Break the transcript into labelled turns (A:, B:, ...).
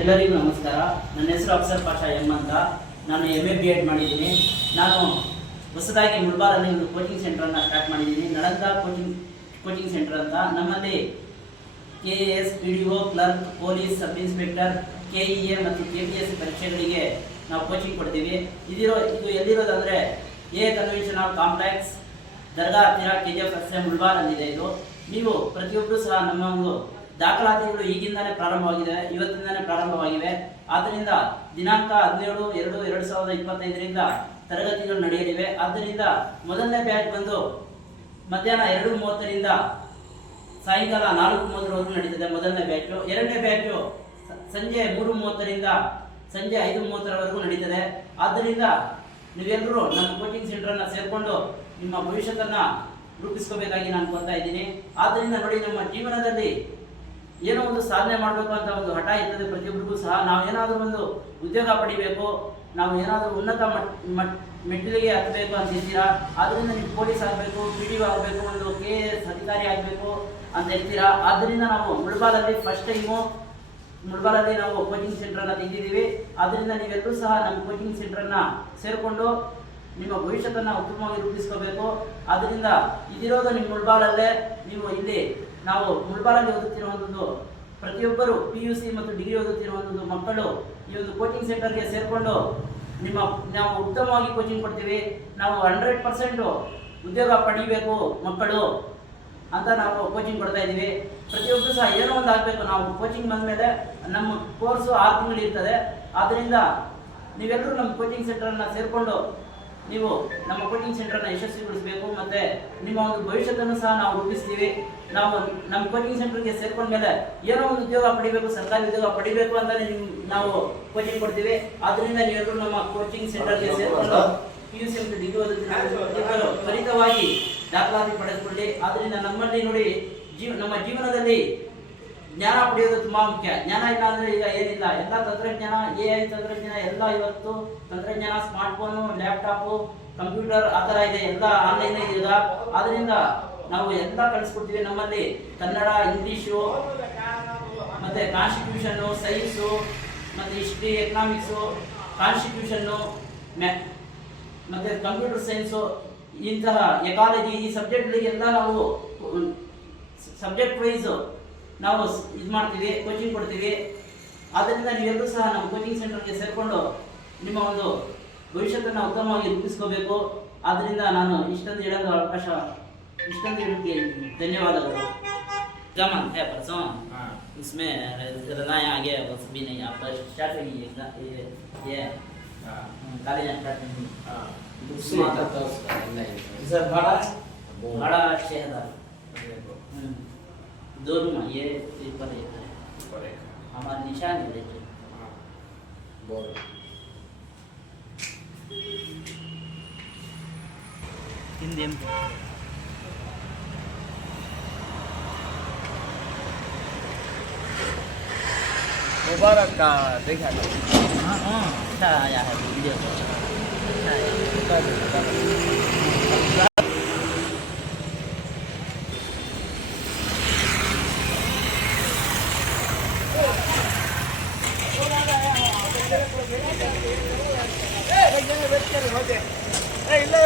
A: ಎಲ್ಲರಿಗೂ ನಮಸ್ಕಾರ. ನನ್ನ ಹೆಸರು ಅಫ್ಸರ್ ಪಾಷ ಎಂ ಅಂತ. ನಾನು ಎಂ ಎ ಬಿ ಎಡ್ ಮಾಡಿದ್ದೀನಿ. ನಾನು ಹೊಸದಾಗಿ ಮುಳ್ಬಾರಲ್ಲಿ ಒಂದು ಕೋಚಿಂಗ್ ಸೆಂಟರನ್ನು ಸ್ಟಾರ್ಟ್ ಮಾಡಿದ್ದೀನಿ. ನಳಂದ ಕೋಚಿಂಗ್ ಕೋಚಿಂಗ್ ಸೆಂಟರ್ ಅಂತ. ನಮ್ಮಲ್ಲಿ K A S P D O clerk police sub inspector K E A ಮತ್ತು ಕೆ ಪಿ ಎಸ್ ಪರೀಕ್ಷೆಗಳಿಗೆ ನಾವು ಕೋಚಿಂಗ್ ಕೊಡ್ತೀವಿ. ಇದಿರೋ, ಇದು ಎಲ್ಲಿರೋದಂದರೆ ಎ ಕನ್ವೆನ್ಷನ್ ಆಫ್ ಕಾಂಪ್ಲೆಕ್ಸ್ ದರ್ಗಾ ಹತ್ತಿರ ಕೆ ಜಿ ಎಫ್ ರಸ್ತೆ ಮುಳ್ಬಾರ್ ಅಂದಿದೆ ಇದು. ನೀವು ಪ್ರತಿಯೊಬ್ಬರು ಸಹ ನಮ್ಮ ಒಂದು ದಾಖಲಾತಿಗಳು ಈಗಿಂದಾನೇ ಪ್ರಾರಂಭವಾಗಿದೆ ಇವತ್ತಿಂದಾನೇ ಪ್ರಾರಂಭವಾಗಿವೆ. ಆದ್ದರಿಂದ ದಿನಾಂಕ ಹದಿನೇಳು, ಎರಡು ಎರಡು ಸಾವಿರದ ಇಪ್ಪತ್ತೈದರಿಂದ ತರಗತಿಗಳು ನಡೆಯಲಿವೆ. ಆದ್ದರಿಂದ ಮೊದಲನೇ ಬ್ಯಾಚ್ ಬಂದು ಮಧ್ಯಾಹ್ನ ಎರಡು ಮೂವತ್ತರಿಂದ ಸಾಯಂಕಾಲ ನಾಲ್ಕು ಮೂವತ್ತರವರೆಗೂ ನಡೀತದೆ ಮೊದಲನೇ ಬ್ಯಾಚು. ಎರಡನೇ ಬ್ಯಾಚು ಸಂಜೆ ಮೂರು ಮೂವತ್ತರಿಂದ ಸಂಜೆ ಐದು ಮೂವತ್ತರವರೆಗೂ ನಡೀತದೆ. ಆದ್ದರಿಂದ ನೀವೆಲ್ಲರೂ ನಮ್ಮ ಕೋಚಿಂಗ್ ಸೆಂಟರನ್ನು ಸೇರಿಕೊಂಡು ನಿಮ್ಮ ಭವಿಷ್ಯತನ್ನು ರೂಪಿಸ್ಕೋಬೇಕಾಗಿ ನಾನು ಕೊಡ್ತಾ ಇದ್ದೀನಿ. ಆದ್ದರಿಂದ ನೋಡಿ, ನಮ್ಮ ಜೀವನದಲ್ಲಿ ಏನೋ ಒಂದು ಸಾಧನೆ ಮಾಡಬೇಕು ಅಂತ ಒಂದು ಹಠ ಇರ್ತದೆ ಪ್ರತಿಯೊಬ್ಬರಿಗೂ ಸಹ. ನಾವು ಏನಾದರೂ ಒಂದು ಉದ್ಯೋಗ ಪಡಿಬೇಕು, ನಾವು ಏನಾದರೂ ಉನ್ನತ ಮಟ್ ಮಟ್, ಮೆಟ್ಟಿಲಿಗೆ ಹತ್ತಬೇಕು ಅಂತ ಇರ್ತೀರಾ ಆದ್ದರಿಂದ ನೀವು ಪೊಲೀಸ್ ಆಗಬೇಕು, ಪಿ ಡಿ ಆಗಬೇಕು, ಒಂದು ಕೆ ಎಸ್ ಅಧಿಕಾರಿ ಆಗಬೇಕು ಅಂತ ಇರ್ತೀರಾ ಆದ್ದರಿಂದ ನಾವು ಮುಳ್ಬಾಲಲ್ಲಿ ಫಸ್ಟ್ ಟೈಮು ಮುಳ್ಬಾಲಲ್ಲಿ ನಾವು ಕೋಚಿಂಗ್ ಸೆಂಟ್ರನ್ನು ತೆಗೆದಿದ್ದೀವಿ. ಆದ್ದರಿಂದ ನೀವೆಲ್ಲರೂ ಸಹ ನಮ್ಮ ಕೋಚಿಂಗ್ ಸೆಂಟ್ರನ್ನ ಸೇರಿಕೊಂಡು ನಿಮ್ಮ ಭವಿಷ್ಯತನ್ನು ಉತ್ತಮವಾಗಿ ರೂಪಿಸ್ಕೋಬೇಕು. ಆದ್ದರಿಂದ ಇದಿರೋದು ನಿಮ್ಮ ಮುಳ್ಬಾಲಲ್ಲೇ. ನೀವು ಇಲ್ಲಿ ನಾವು ಮುಳ್ಬಾರಲ್ಲಿ ಓದುತ್ತಿರುವಂಥದ್ದು ಪ್ರತಿಯೊಬ್ಬರು ಪಿ ಯು ಸಿ ಮತ್ತು ಡಿಗ್ರಿ ಓದುತ್ತಿರುವಂಥದ್ದು ಮಕ್ಕಳು ಈ ಒಂದು ಕೋಚಿಂಗ್ ಸೆಂಟರ್ಗೆ ಸೇರಿಕೊಂಡು ನಿಮ್ಮ, ನಾವು ಉತ್ತಮವಾಗಿ ಕೋಚಿಂಗ್ ಕೊಡ್ತೀವಿ. ನಾವು ಹಂಡ್ರೆಡ್ ಪರ್ಸೆಂಟು ಉದ್ಯೋಗ ಪಡಿಬೇಕು ಮಕ್ಕಳು ಅಂತ ನಾವು ಕೋಚಿಂಗ್ ಕೊಡ್ತಾ ಇದ್ದೀವಿ. ಪ್ರತಿಯೊಬ್ಬರು ಸಹ ಏನೋ ಒಂದು ಆಗಬೇಕು. ನಾವು ಕೋಚಿಂಗ್ ಬಂದಮೇಲೆ ನಮ್ಮ ಕೋರ್ಸು ಆರು ತಿಂಗಳು ಇರ್ತದೆ. ಆದ್ದರಿಂದ ನೀವೆಲ್ಲರೂ ನಮ್ಮ ಕೋಚಿಂಗ್ ಸೆಂಟರನ್ನು ಸೇರಿಕೊಂಡು ನೀವು ನಮ್ಮ ಕೋಚಿಂಗ್ ಸೆಂಟರ್ನ ಯಶಸ್ವಿಗೊಳಿಸಬೇಕು ಮತ್ತು ನಿಮ್ಮ ಒಂದು ಭವಿಷ್ಯತನ್ನು ಸಹ ನಾವು ರೂಪಿಸ್ತೀವಿ. ನಾವು ನಮ್ಮ ಕೋಚಿಂಗ್ ಸೆಂಟರ್ಗೆ ಸೇರ್ಕೊಂಡ್ಮೇಲೆ ಏನೋ ಒಂದು ಉದ್ಯೋಗ ಪಡಿಬೇಕು, ಸರ್ಕಾರಿ ಉದ್ಯೋಗ ಪಡಿಬೇಕು ಅಂತಲೇ ನಿಮ್ ನಾವು ಕೋಚಿಂಗ್ ಕೊಡ್ತೀವಿ. ಆದ್ದರಿಂದ ನೀವೆಲ್ಲರೂ ನಮ್ಮ ಕೋಚಿಂಗ್ ಸೆಂಟರ್ಗೆ ಗೆ ಪಿ ಯು ಸಿ ಮತ್ತು ಡಿಗ್ರಿ ಓದುತ್ತಿರುವ ತ್ವರಿತವಾಗಿ ದಾಖಲಾತಿ ಪಡೆದುಕೊಳ್ಳಿ. ಆದ್ದರಿಂದ ನಮ್ಮಲ್ಲಿ ನೋಡಿ ಜೀವ, ನಮ್ಮ ಜೀವನದಲ್ಲಿ ಜ್ಞಾನ ಪಡೆಯೋದು ತುಂಬಾ ಮುಖ್ಯ. ಜ್ಞಾನ ಇಲ್ಲ ಅಂದ್ರೆ ಈಗ ಏನಿಲ್ಲ. ಎಲ್ಲ ತಂತ್ರಜ್ಞಾನ ಎ ಐ ತಂತ್ರಜ್ಞಾನ, ಎಲ್ಲ ಇವತ್ತು ತಂತ್ರಜ್ಞಾನ ಸ್ಮಾರ್ಟ್ ಫೋನು ಲ್ಯಾಪ್ಟಾಪು ಕಂಪ್ಯೂಟರ್ ಆ ಥರ ಇದೆ. ಎಲ್ಲ ಆನ್ಲೈನ್ ಇದೆ ಆದ್ರಿಂದ ನಾವು ಎಲ್ಲ ಕಲಿಸ್ಕೊಡ್ತೀವಿ ನಮ್ಮಲ್ಲಿ. ಕನ್ನಡ, ಇಂಗ್ಲೀಷು, ಮತ್ತೆ ಕಾನ್ಸ್ಟಿಟ್ಯೂಷನ್ನು ಸೈನ್ಸು ಮತ್ತೆ ಹಿಸ್ಟ್ರಿ ಎಕನಾಮಿಕ್ಸು ಕಾನ್ಸ್ಟಿಟ್ಯೂಷನ್ನು ಮ್ಯಾ, ಮತ್ತೆ ಕಂಪ್ಯೂಟರ್ ಸೈನ್ಸು ಇಂತಹ ಎಕಾಲಜಿ ಈ ಸಬ್ಜೆಕ್ಟ್ಗಳಿಗೆಲ್ಲ ನಾವು ಸಬ್ಜೆಕ್ಟ್ ವೈಸ್ ನಾವು ಇದು ಮಾಡ್ತೀವಿ ಕೋಚಿಂಗ್ ಕೊಡ್ತೀವಿ ಆದ್ದರಿಂದ ನೀವೆಲ್ಲರೂ ಸಹ ನಮ್ಮ ಕೋಚಿಂಗ್ ಸೆಂಟರ್ಗೆ ಸೇರಿಕೊಂಡು ನಿಮ್ಮ ಒಂದು ಭವಿಷ್ಯತನ್ನು ಉತ್ತಮವಾಗಿ ರೂಪಿಸ್ಕೋಬೇಕು ಆದ್ದರಿಂದ ನಾನು ಇಷ್ಟೊಂದು ಹೇಳಲು ಅವಕಾಶ ಇಷ್ಟೊಂದು ಹೇಳಕ್ಕೆ ಧನ್ಯವಾದಗಳು गमन है परसों
B: हाँ
A: उसमें रनाया आ गया बस भी नहीं आपका स्टार्ट हुई है एग्जाम ये ये
B: हाँ
A: कॉलेज स्टार्ट हुई
B: हाँ
C: उसमें आता था उसका नहीं
B: सर भाड़ा
A: भाड़ा छः हजार दो रूम है, ये ऊपर एक है
B: पड़ेगा
A: हमारे निशान है देखिए
B: हाँ
C: बोल
A: हिंदी में
C: मुबारक का देखा
A: हाँ हाँ अच्छा आया है वीडियो तो अच्छा है
C: था ஓகே. இல்லை